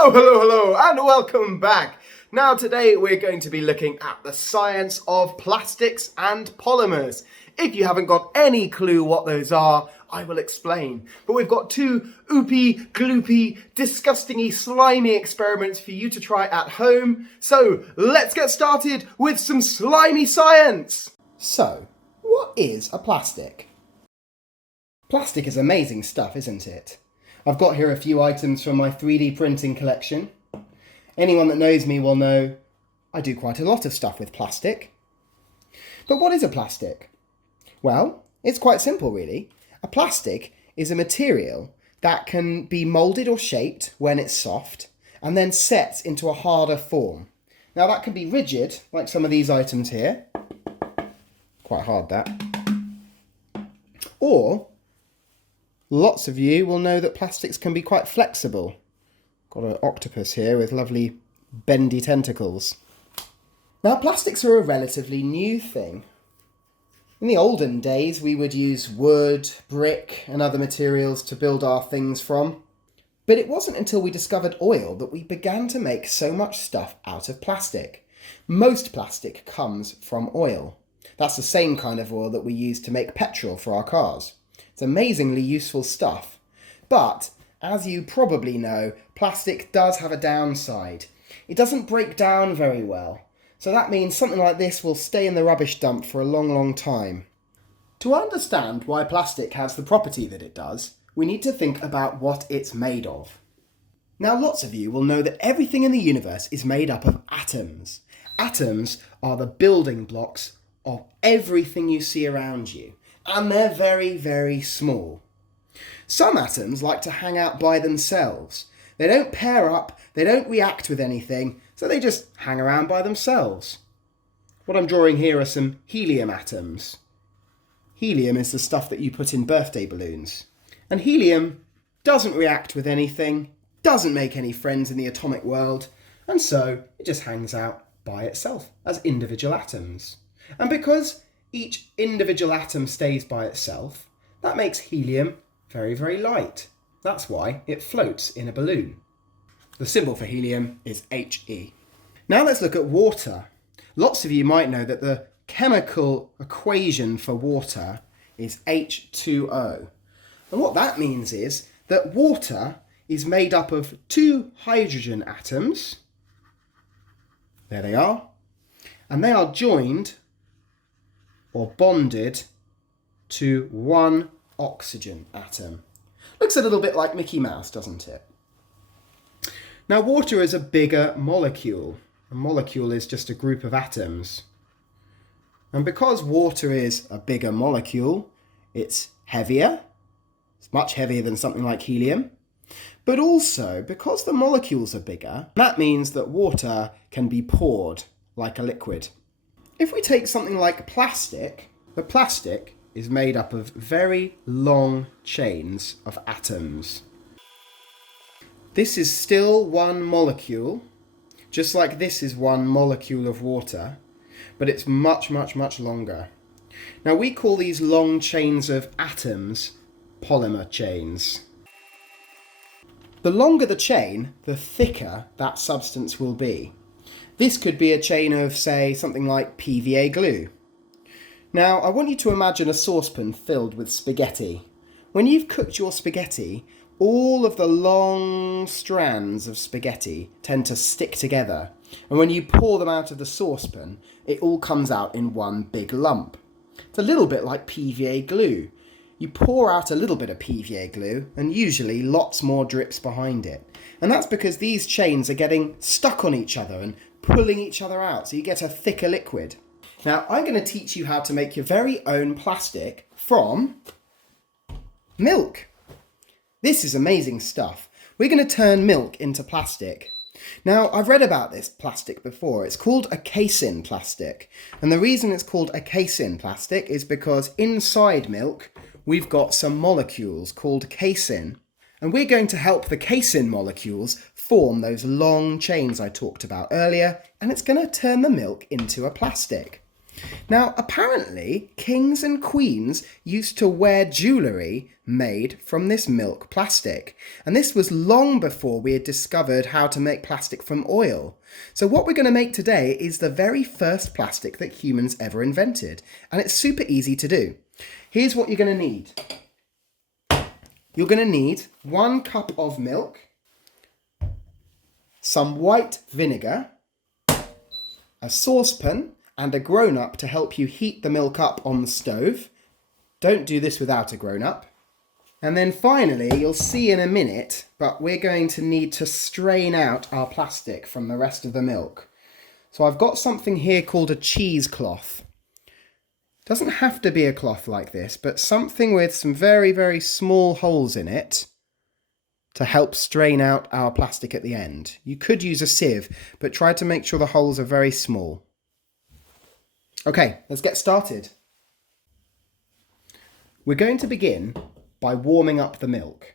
Hello, and welcome back. Now today we're going to be looking at the science of plastics and polymers. If you haven't got any clue what those are, I will explain. But we've got two oopy, gloopy, disgustingy, slimy experiments for you to try at home. So let's get started with some slimy science. So, what is a plastic? Plastic is amazing stuff, isn't it? I've got here a few items from my 3D printing collection. Anyone that knows me will know I do quite a lot of stuff with plastic. But what is a plastic? Well, it's quite simple really. A plastic is a material that can be moulded or shaped when it's soft and then sets into a harder form. Now that can be rigid, like some of these items here. Quite hard that. Or lots of you will know that plastics can be quite flexible. Got an octopus here with lovely bendy tentacles. Now plastics are a relatively new thing. In the olden days we would use wood, brick and other materials to build our things from. But it wasn't until we discovered oil that we began to make so much stuff out of plastic. Most plastic comes from oil. That's the same kind of oil that we use to make petrol for our cars. It's amazingly useful stuff. But, as you probably know, plastic does have a downside. It doesn't break down very well. So that means something like this will stay in the rubbish dump for a long time. To understand why plastic has the property that it does, we need to think about what it's made of. Now lots of you will know that everything in the universe is made up of atoms. Atoms are the building blocks of everything you see around you. And they're very small. Some atoms like to hang out by themselves. They don't pair up, they don't react with anything, so they just hang around by themselves. What I'm drawing here are some helium atoms. Helium is the stuff that you put in birthday balloons. And helium doesn't react with anything, doesn't make any friends in the atomic world, and so it just hangs out by itself as individual atoms. And because each individual atom stays by itself, that makes helium very light. That's why it floats in a balloon. The symbol for helium is He. Now let's look at water. Lots of you might know that the chemical equation for water is H2O. And what that means is that water is made up of two hydrogen atoms. There they are. And they are joined or bonded to one oxygen atom. Looks a little bit like Mickey Mouse, doesn't it? Now water is a bigger molecule. A molecule is just a group of atoms. And because water is a bigger molecule, it's heavier. It's much heavier than something like helium. But also, because the molecules are bigger, that means that water can be poured like a liquid. If we take something like plastic, the plastic is made up of very long chains of atoms. This is still one molecule, just like this is one molecule of water, but it's much longer. Now we call these long chains of atoms polymer chains. The longer the chain, the thicker that substance will be. This could be a chain of, say, something like PVA glue. Now, I want you to imagine a saucepan filled with spaghetti. When you've cooked your spaghetti, all of the long strands of spaghetti tend to stick together. And when you pour them out of the saucepan, it all comes out in one big lump. It's a little bit like PVA glue. You pour out a little bit of PVA glue, and usually lots more drips behind it. And that's because these chains are getting stuck on each other and pulling each other out, so you get a thicker liquid. Now, I'm going to teach you how to make your very own plastic from milk. This is amazing stuff. We're going to turn milk into plastic. Now, I've read about this plastic before. It's called a casein plastic. And the reason it's called a casein plastic is because inside milk, we've got some molecules called casein. And we're going to help the casein molecules form those long chains I talked about earlier, and it's going to turn the milk into a plastic. Now, apparently, kings and queens used to wear jewellery made from this milk plastic. And this was long before we had discovered how to make plastic from oil. So what we're going to make today is the very first plastic that humans ever invented. And it's super easy to do. Here's what you're going to need. You're going to need 1 cup of milk, some white vinegar, a saucepan, and a grown-up to help you heat the milk up on the stove. Don't do this without a grown-up. And then finally, you'll see in a minute, but we're going to need to strain out our plastic from the rest of the milk. So I've got something here called a cheesecloth. Doesn't have to be a cloth like this, but something with some very, very small holes in it to help strain out our plastic at the end. You could use a sieve, but try to make sure the holes are very small. Okay, let's get started. We're going to begin by warming up the milk.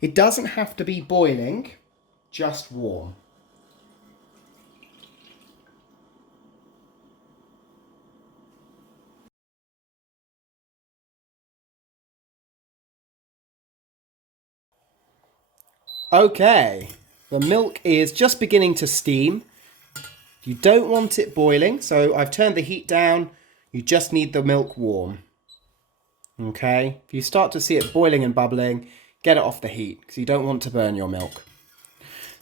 It doesn't have to be boiling, just warm. Okay, the milk is just beginning to steam. You don't want it boiling, so I've turned the heat down. You just need the milk warm. Okay, if you start to see it boiling and bubbling, get it off the heat because you don't want to burn your milk.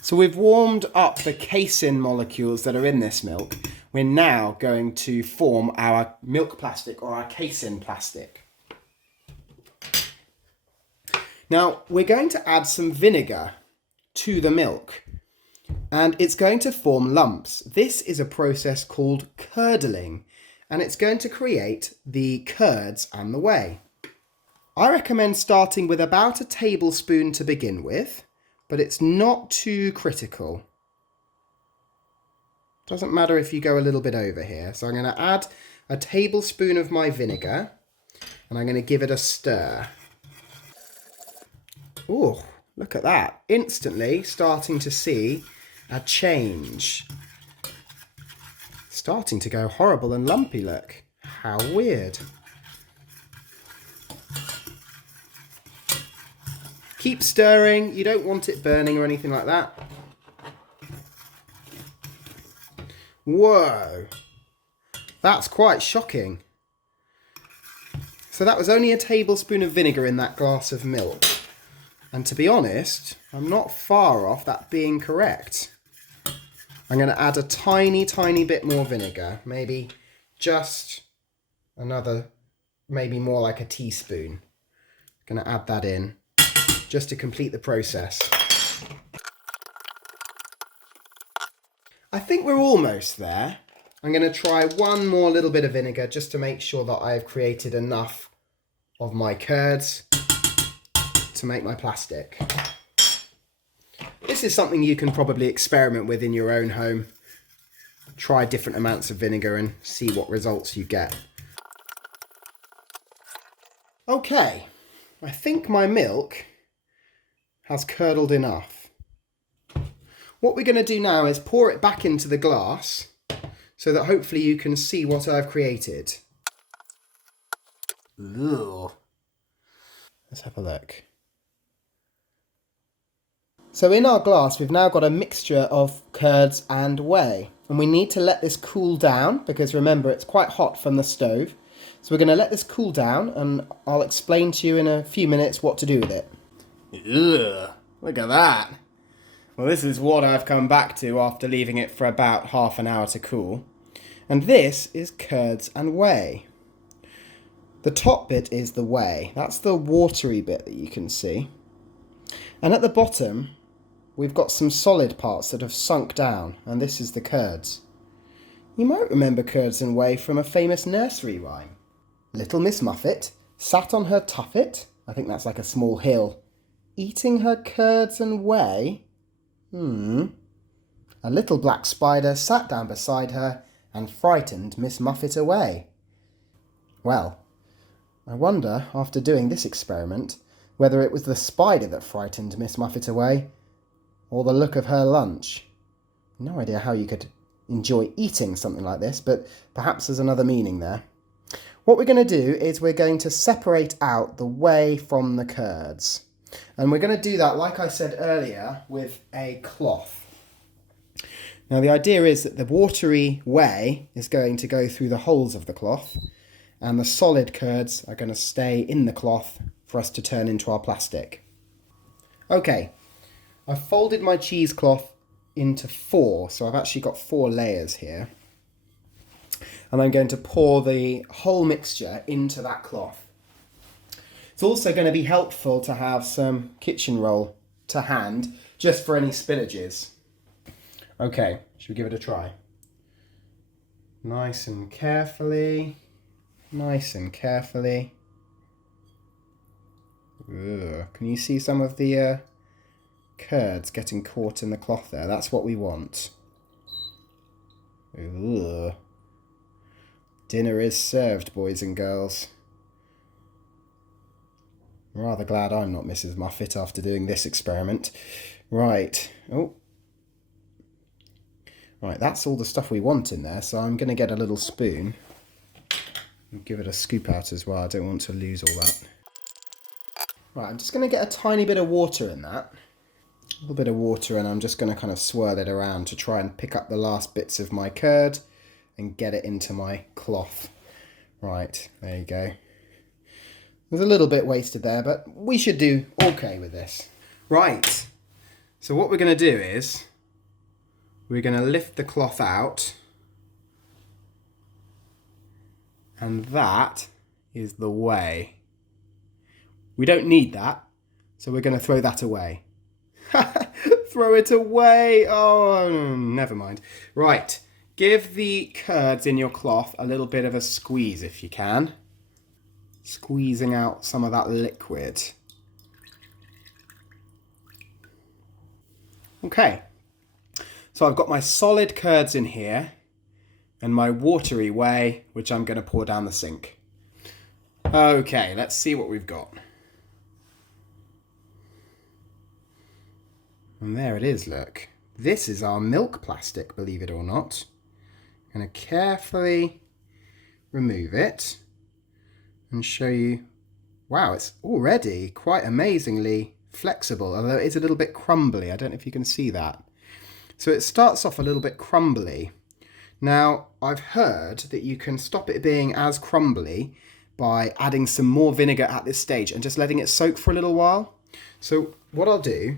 So we've warmed up the casein molecules that are in this milk. We're now going to form our milk plastic or our casein plastic. Now we're going to add some vinegar to the milk and it's going to form lumps. This is a process called curdling and it's going to create the curds and the whey. I recommend starting with about a tablespoon to begin with, but it's not too critical. Doesn't matter if you go a little bit over here. So I'm going to add a tablespoon of my vinegar and I'm going to give it a stir. Oh, look at that. Instantly starting to see a change. Starting to go horrible and lumpy, look. How weird. Keep stirring. You don't want it burning or anything like that. Whoa. That's quite shocking. So that was only a tablespoon of vinegar in that glass of milk. And to be honest, I'm not far off that being correct. I'm going to add a tiny, tiny bit more vinegar. Maybe just another, maybe more like a teaspoon. I'm going to add that in just to complete the process. I think we're almost there. I'm going to try one more little bit of vinegar just to make sure that I've created enough of my curds to make my plastic. This is something you can probably experiment with in your own home. Try different amounts of vinegar and see what results you get. Okay, I think my milk has curdled enough. What we're going to do now is pour it back into the glass so that hopefully you can see what I've created. Ugh. Let's have a look. So in our glass, we've now got a mixture of curds and whey. And we need to let this cool down because remember, it's quite hot from the stove. So we're going to let this cool down and I'll explain to you in a few minutes what to do with it. Ugh, look at that. Well, this is what I've come back to after leaving it for about half an hour to cool. And this is curds and whey. The top bit is the whey. That's the watery bit that you can see. And at the bottom, we've got some solid parts that have sunk down, and this is the curds. You might remember curds and whey from a famous nursery rhyme. Little Miss Muffet sat on her tuffet, I think that's like a small hill, eating her curds and whey. A little black spider sat down beside her and frightened Miss Muffet away. Well, I wonder, after doing this experiment, whether it was the spider that frightened Miss Muffet away, or the look of her lunch. No idea how you could enjoy eating something like this, but perhaps there's another meaning there. What we're going to do is we're going to separate out the whey from the curds. And we're going to do that, like I said earlier, with a cloth. Now the idea is that the watery whey is going to go through the holes of the cloth, and the solid curds are going to stay in the cloth for us to turn into our plastic. Okay, I've folded my cheesecloth into 4, so I've actually got 4 layers here. And I'm going to pour the whole mixture into that cloth. It's also going to be helpful to have some kitchen roll to hand, just for any spillages. Okay, should we give it a try? Nice and carefully. Nice and carefully. Ugh. Can you see some of the curds getting caught in the cloth there? That's what we want. Ugh. Dinner is served, boys and girls. I'm rather glad I'm not Mrs. Muffet after doing this experiment. Right. Oh. Right, that's all the stuff we want in there, so I'm going to get a little spoon and give it a scoop out as well. I don't want to lose all that. Right, I'm just going to get a tiny bit of water in that. A little bit of water, and I'm just going to kind of swirl it around to try and pick up the last bits of my curd and get it into my cloth. Right, there you go. There's a little bit wasted there, but we should do okay with this. Right, so what we're going to do is we're going to lift the cloth out, and that is the whey. We don't need that, so we're going to throw that away. Throw it away! Oh, never mind. Right, give the curds in your cloth a little bit of a squeeze if you can. Squeezing out some of that liquid. Okay, so I've got my solid curds in here and my watery whey, which I'm going to pour down the sink. Okay, let's see what we've got. And there it is, look. This is our milk plastic, believe it or not. I'm going to carefully remove it and show you. Wow, it's already quite amazingly flexible, although it's a little bit crumbly. I don't know if you can see that. So it starts off a little bit crumbly. Now, I've heard that you can stop it being as crumbly by adding some more vinegar at this stage and just letting it soak for a little while. So what I'll do,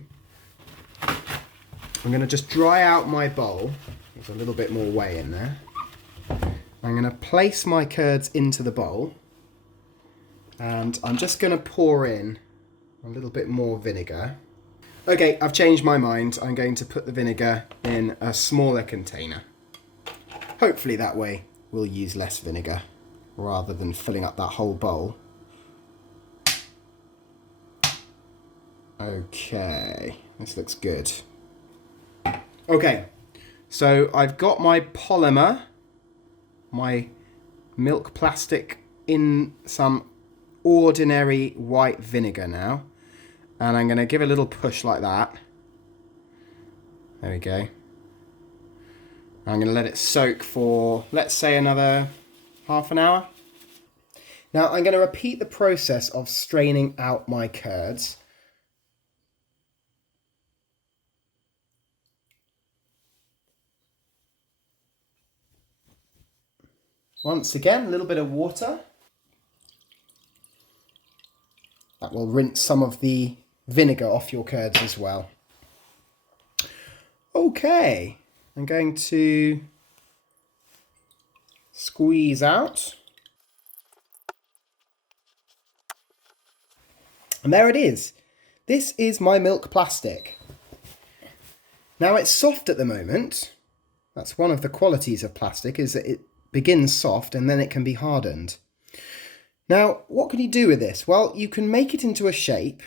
I'm going to just dry out my bowl. There's a little bit more whey in there. I'm going to place my curds into the bowl, and I'm just going to pour in a little bit more vinegar. Okay, I've changed my mind. I'm going to put the vinegar in a smaller container. Hopefully that way we'll use less vinegar rather than filling up that whole bowl. Okay, this looks good. Okay, so I've got my polymer, my milk plastic, in some ordinary white vinegar now. And I'm going to give a little push like that. There we go. I'm going to let it soak for, let's say, another half an hour. Now I'm going to repeat the process of straining out my curds. Once again, a little bit of water. That will rinse some of the vinegar off your curds as well. Okay, I'm going to squeeze out. And there it is. This is my milk plastic. Now it's soft at the moment. That's one of the qualities of plastic, is that it begins soft and then it can be hardened. Now, what can you do with this? Well, you can make it into a shape.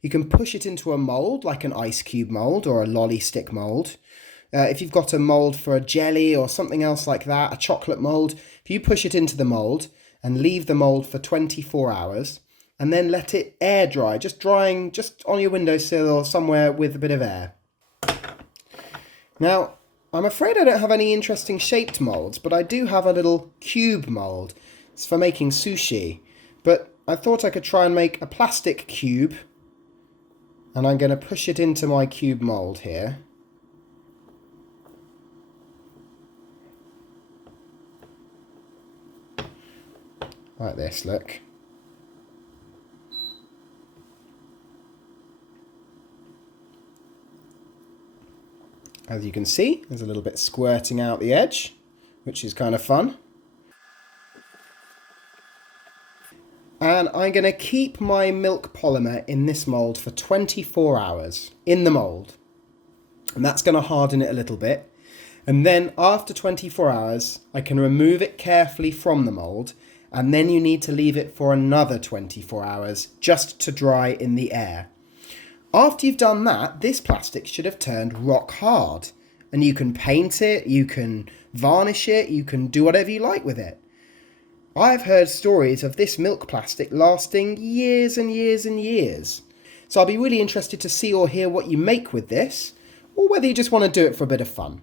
You can push it into a mould, like an ice cube mould or a lolly stick mould. If you've got a mould for a jelly or something else like that, a chocolate mould, if you push it into the mould and leave the mould for 24 hours and then let it air dry, just drying just on your windowsill or somewhere with a bit of air. Now, I'm afraid I don't have any interesting shaped moulds, but I do have a little cube mould. It's for making sushi, but I thought I could try and make a plastic cube, and I'm going to push it into my cube mould here. Like this, look. As you can see, there's a little bit squirting out the edge, which is kind of fun. And I'm going to keep my milk polymer in this mould for 24 hours in the mould. And that's going to harden it a little bit. And then after 24 hours, I can remove it carefully from the mould. And then you need to leave it for another 24 hours just to dry in the air. After you've done that, this plastic should have turned rock hard. And you can paint it, you can varnish it, you can do whatever you like with it. I've heard stories of this milk plastic lasting years and years and years. So I'll be really interested to see or hear what you make with this, or whether you just want to do it for a bit of fun.